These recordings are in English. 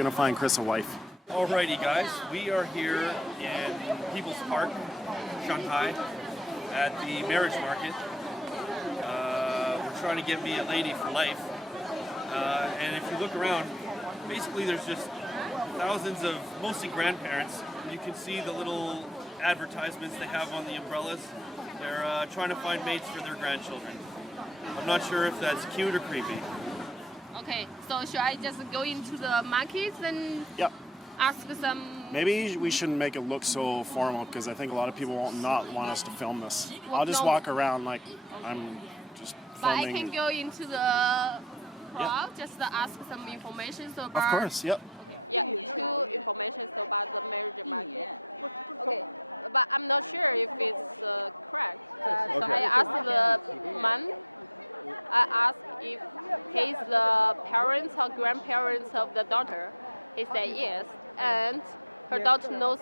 going to find Chris a wife. Alrighty, guys, we are here in People's Park, Shanghai, at the Marriage Market. We're trying to get me a lady for life. And if you look around, basically there's just thousands of mostly grandparents. You can see the little advertisements they have on the umbrellas. They're trying to find mates for their grandchildren. I'm not sure if that's cute or creepy. Okay, so should I just go into the market and ask some... Maybe we shouldn't make it look so formal because I think a lot of people will not want us to film this. I'll just walk around like I'm just filming. But I can go into the crowd just to ask some information about... Of course, yep. Yeah, two information about the marriage market. Okay, but I'm not sure if it's correct. So I asked the man, I asked if he's the parents or grandparents of the daughter. He said yes, and her daughter knows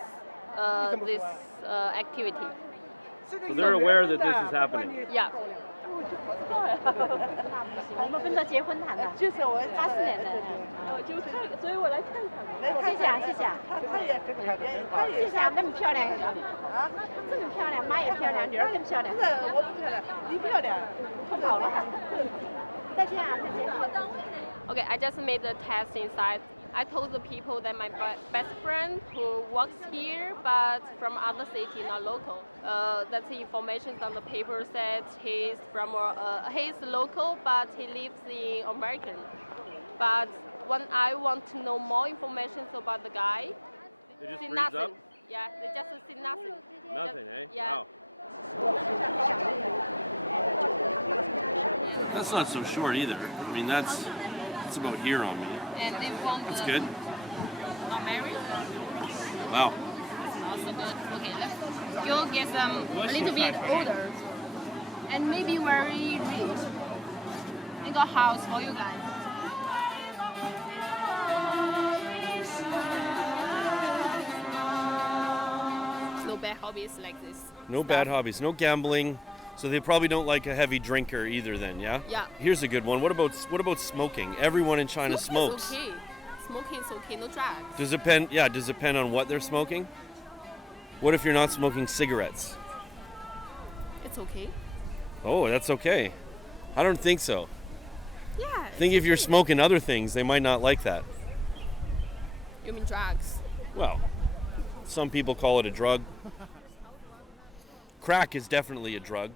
this activity. So they're aware that this is happening. Yeah. 我们跟他结婚谈的，就是我84年的，就看，所以我来看看。谢谢啊，谢谢啊。他也跟谢谢啊，那么漂亮啊，这么漂亮，妈也漂亮，女儿更漂亮。不是，我不漂亮，你漂亮。快跑了。再见啊，再见。Okay, I just made the test inside. I told the people that my best friend who works here, but from other city, not local. That's the information on the paper said he's local, but he lives in American. But when I want to know more information about the guy, They just see freeze nothing. up? Yeah, they just see nothing. Nothing, eh? Yeah. Wow. That's not so short either. I mean, that's about here on me. And they want That's good. Not married? Wow. Also good. Okay, let's go get some a little bit older and maybe very rich. I got house for you guys. No bad hobbies like this. No bad hobbies. No gambling. So they probably don't like a heavy drinker either then, yeah? Yeah. Here's a good one. What about smoking? Everyone in China smokes. Smoking is okay. Smoking is okay, no drugs. Does it depend on what they're smoking? What if you're not smoking cigarettes? It's okay. Oh, that's okay. I don't think so. Yeah. I think if you're smoking other things, they might not like that. You mean drugs? Well, some people call it a drug. Crack is definitely a drug.